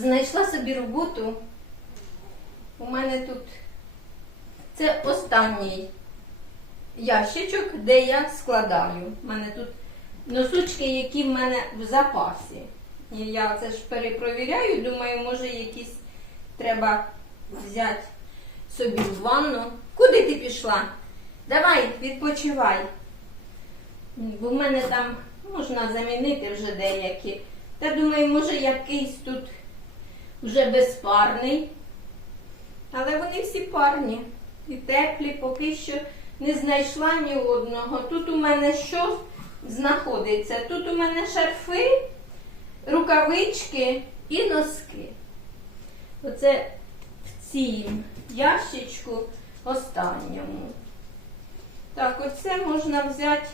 знайшла собі роботу. У мене тут це останній ящичок, де я складаю. У мене тут носочки, які в мене в запасі. І я це ж перепровіряю, думаю, може якісь треба взяти собі в ванну. Куди ти пішла? Давай, відпочивай. Бо в мене там можна замінити вже деякі. Та думаю, може якийсь тут вже безпарний. Але вони всі парні і теплі, поки що не знайшла ні одного. Тут у мене що знаходиться? Тут у мене шарфи, рукавички і носки. Оце в цім ящичку останньому. Так, оце можна взяти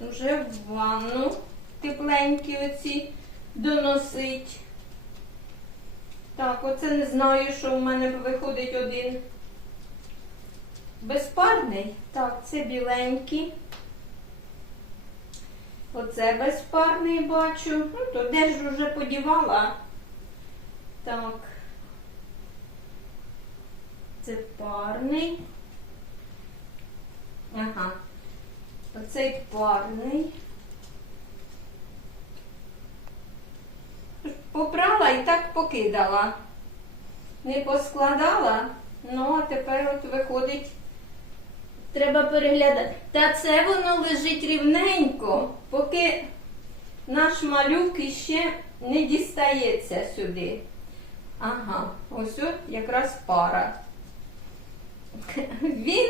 вже в ванну тепленькі оці доносить. Так, оце не знаю, що в мене виходить один безпарний. Так, це біленький. Оце безпарний бачу. Ну, то де ж вже подівала? Так. Це парний. Ага. Оцей парний. І так покидала. Не поскладала, ну а тепер от виходить. Треба переглядати. Та це воно лежить рівненько, поки наш малюк іще не дістається сюди. Ага, ось от якраз пара. Він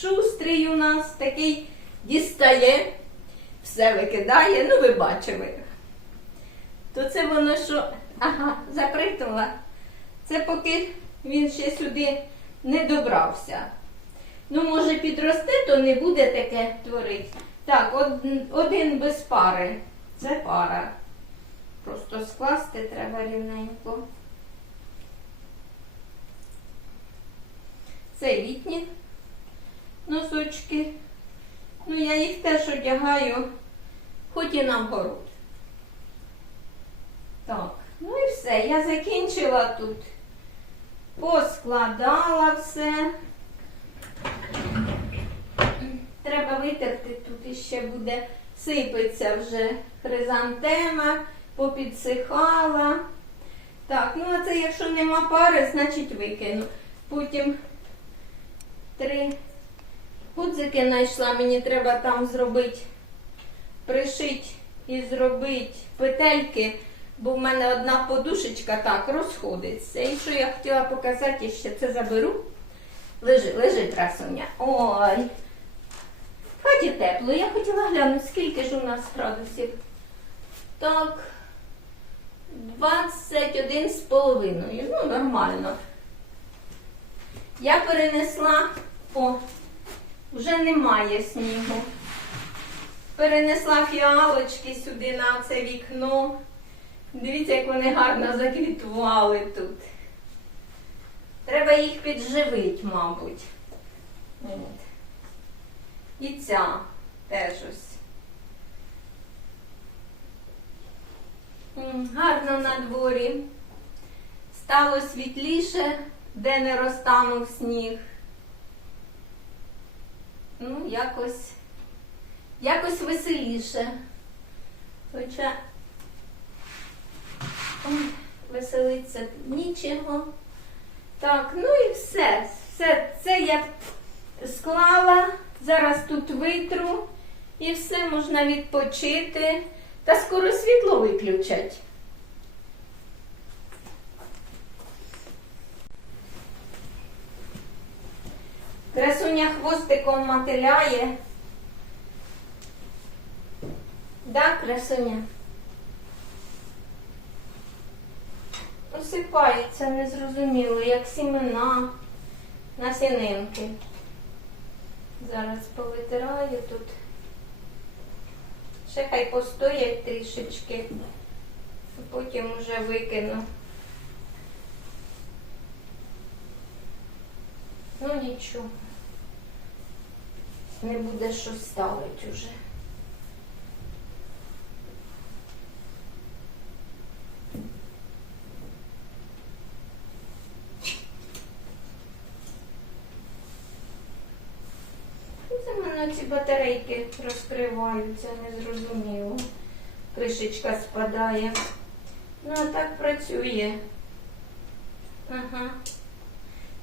шустрий у нас такий дістає, все викидає, ну ви бачили. То це воно що, ага, запритнула. Це поки він ще сюди не добрався. Ну, може, підросте, то не буде таке творити. Так, один без пари. Це пара. Просто скласти треба рівненько. Це літні носочки. Ну, я їх теж одягаю, хоч і на город. Так, все. Я закінчила тут. Поскладала все. Треба витерти, тут іще буде сипеться вже хризантема, попідсихала. Так, ну а це якщо нема пари, значить викину. Потім три гудзики знайшла, мені треба там зробити, пришити і зробити петельки, бо в мене одна подушечка так розходиться. І що я хотіла показати, ще це заберу. Лежи, лежи, красуня. Ой. В хаті тепло. Я хотіла глянути, скільки ж у нас градусів. Так, 21 з половиною. Ну, нормально. Я перенесла, о, вже немає снігу. Перенесла фіалочки сюди на це вікно. Дивіться, як вони гарно заквітували тут. Треба їх підживити, мабуть. От. І ця теж ось. Гарно на дворі. Стало світліше, де не розтанув сніг. Ну, якось, якось веселіше. Хоча ой, веселиться нічого. Так, ну і все. Все це я склала. Зараз тут витру і все можна відпочити. Та скоро світло виключать. Красуня хвостиком мотиляє. Да, красуня? Осипається незрозуміло, як сімена насінинки. Зараз повитираю тут. Ще хай постоять трішечки, а потім вже викину. Ну нічого. Не буде що ставити уже. Воно ці батарейки розкриваються, не зрозуміло. Кришечка спадає. Ну, а так працює. Ага.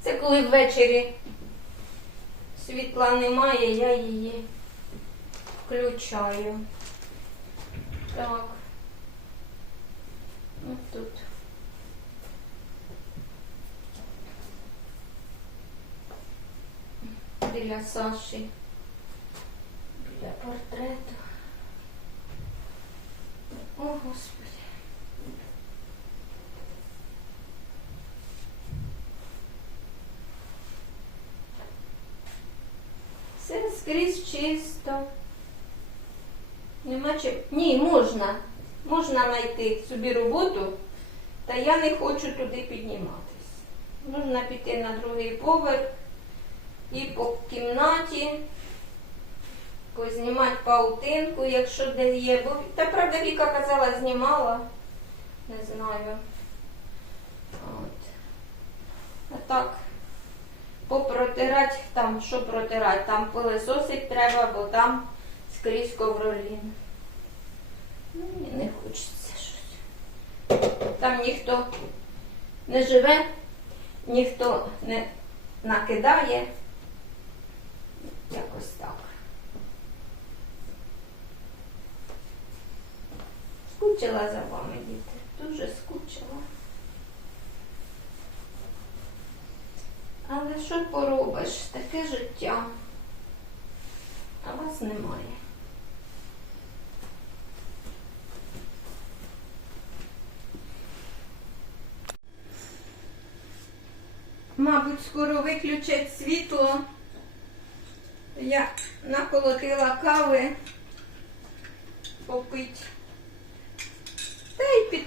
Це коли ввечері світла немає, я її включаю. Так. Ось тут. Біля Саші. Біля портрету. О, Господи. Все скрізь чисто. Нема чи... Ні, можна. Можна знайти собі роботу, та я не хочу туди підніматись. Можна піти на другий поверх і по кімнаті познімати паутинку, якщо де є. Бо, та правда Віка казала, знімала. Не знаю. От. А так, попротирати там, що протирати, там пилисосить треба, бо там скрізь ковролін. Ну, мені не хочеться щось. Там ніхто не живе, ніхто не накидає. Якось так. Скучила за вами, діти. Дуже скучила. Але що поробиш? Таке життя. А вас немає. Мабуть, скоро виключать світло. Я наколотила кави попить.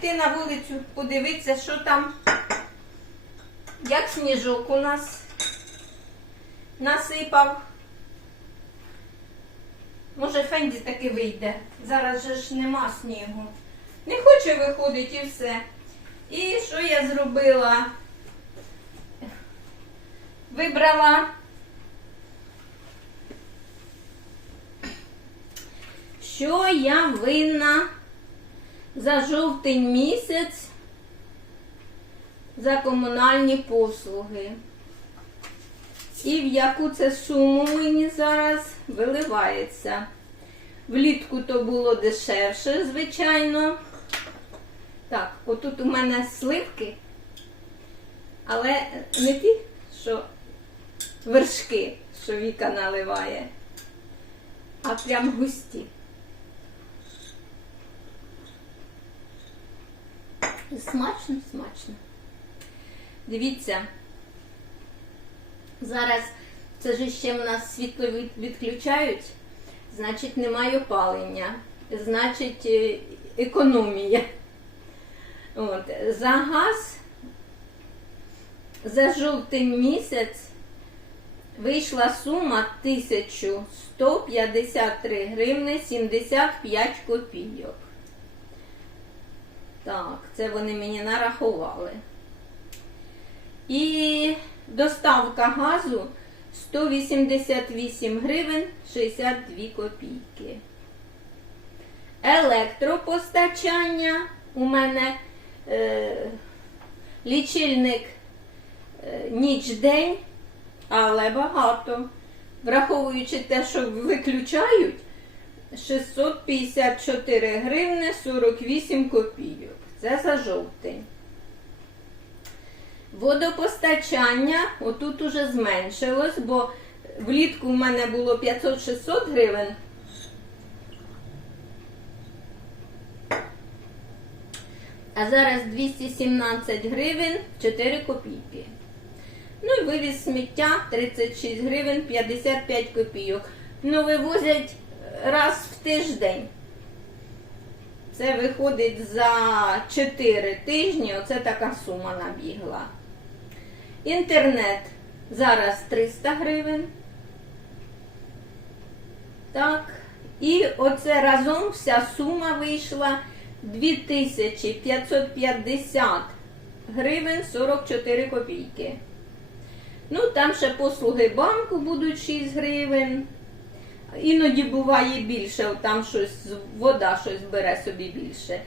Піти на вулицю, подивитися, що там, як сніжок у нас насипав. Може, Фенді таки вийде. Зараз же ж нема снігу. Не хоче виходити і все. І що я зробила? Вибрала що я винна за жовтень місяць за комунальні послуги. І в яку це суму мені зараз виливається. Влітку то було дешевше, звичайно. Так, отут у мене сливки, але не ті, що вершки, що Віка наливає, а прям густі. Смачно, смачно. Дивіться, зараз це ж ще в нас світло відключають, значить немає опалення, значить е, економія. От, за газ за жовтень місяць вийшла сума 1153 гривни 75 копійок. Так, це вони мені нарахували. І доставка газу 188 гривень 62 копійки. Електропостачання у мене е, лічильник е, ніч-день, але багато. Враховуючи те, що виключають, 654 гривни 48 копійок. Це за жовтень. Водопостачання отут уже зменшилось, бо влітку в мене було 500-600 гривень. А зараз 217 гривень 4 копійки. Ну і вивіз сміття 36 гривень 55 копійок. Ну, вивозять раз в тиждень. Це виходить за 4 тижні, оце така сума набігла. Інтернет зараз 300 гривень. Так. І оце разом вся сума вийшла 2550 гривень 44 копійки. Ну, там ще послуги банку будуть 6 гривень. Іноді буває більше, там щось, вода щось бере собі більше.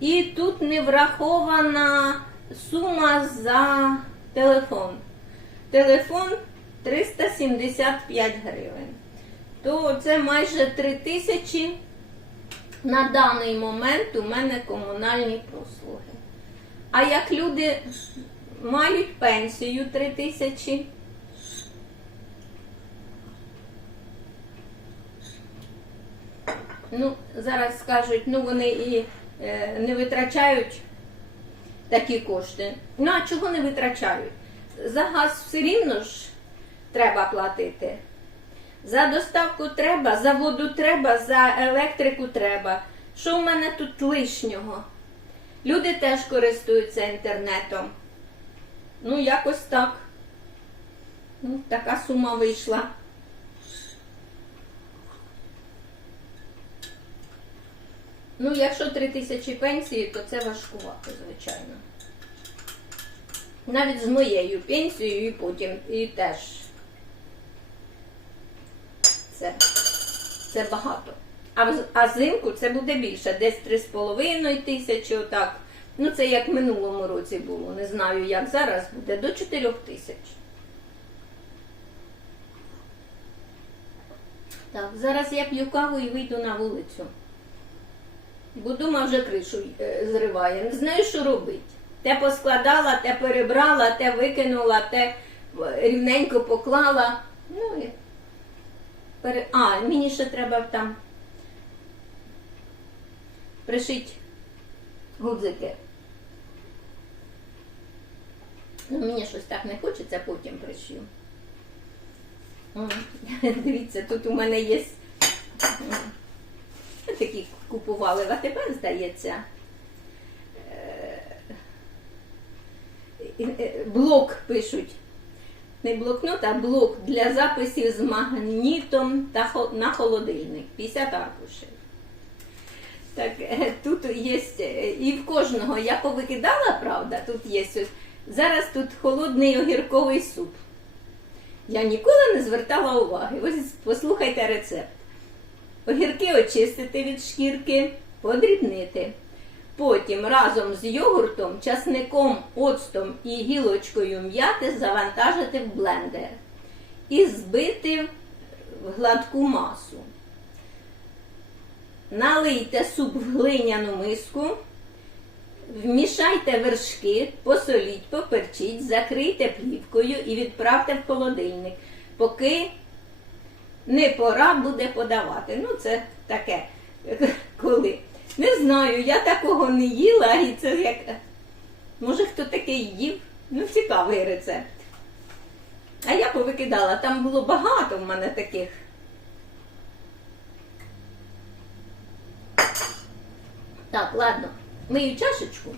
І тут не врахована сума за телефон. Телефон 375 гривень. То це майже 3 тисячі на даний момент у мене комунальні послуги. А як люди мають пенсію 3 тисячі, ну, зараз скажуть, ну вони і е, не витрачають такі кошти. Ну а чого не витрачають? За газ все рівно ж треба платити. За доставку треба, за воду треба, за електрику треба. Що в мене тут лишнього? Люди теж користуються інтернетом. Ну, якось так. Ну, така сума вийшла. Ну, якщо 3 тисячі пенсії, то це важкувато, звичайно. Навіть з моєю пенсією і потім і теж. Це, це багато. А, а зимку це буде більше, десь 3,5 тисячі, отак. Ну, це як в минулому році було. Не знаю, як зараз буде, до 4 тисяч. Так, зараз я п'ю каву і вийду на вулицю. Бо дома вже кришу е, зриває. Не знаю, що робити. Те поскладала, те перебрала, те викинула, те е, рівненько поклала. Ну і пере... А, мені ще треба там пришити гудзики. Ну, мені щось так не хочеться, потім пришью. Дивіться, тут у мене є такі купували в АТБ, здається. Е, е, Блок пишуть. Не блокнот, а блок для записів з магнітом та на холодильник. 50 аркушів. Так, е, тут є і в кожного я повикидала, правда, тут є ось. Зараз тут холодний огірковий суп. Я ніколи не звертала уваги. Ось послухайте рецепт. Огірки очистити від шкірки, подрібнити. Потім разом з йогуртом, часником, оцтом і гілочкою м'яти завантажити в блендер і збити в гладку масу. Налийте суп в глиняну миску, вмішайте вершки, посоліть, поперчіть, закрийте плівкою і відправте в холодильник, поки не пора буде подавати. Ну, це таке, коли. Не знаю, я такого не їла, і це як. Може, хто такий їв? Ну, цікавий рецепт. А я повикидала, там було багато в мене таких. Так, ладно, мию чашечку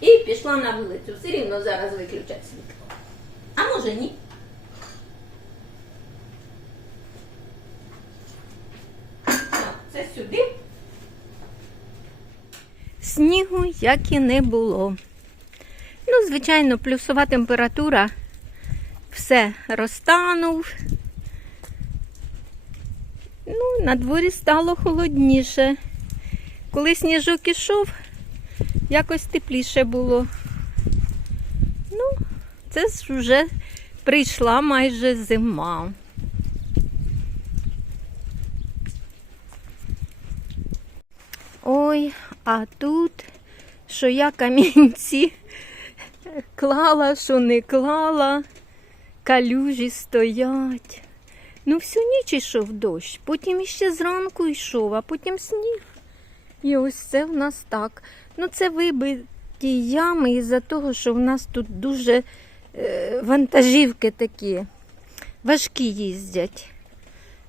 і пішла на вулицю. Все рівно зараз виключать світло. А може ні. Так, це сюди. Снігу як і не було. Ну, звичайно, плюсова температура. Все розтанув. Ну, на дворі стало холодніше. Коли сніжок ішов, якось тепліше було. Ну, це ж вже прийшла майже зима. Ой, а тут, що я камінці клала, що не клала, калюжі стоять. Ну, всю ніч йшов дощ, потім іще зранку йшов, а потім сніг. І ось це в нас так. Ну, це вибиті ями із-за того, що в нас тут дуже е, вантажівки такі важкі їздять.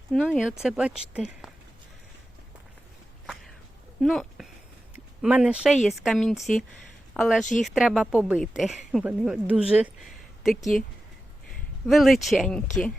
Ну і оце бачите. Ну, в мене ще є камінці, але ж їх треба побити. Вони дуже такі величенькі.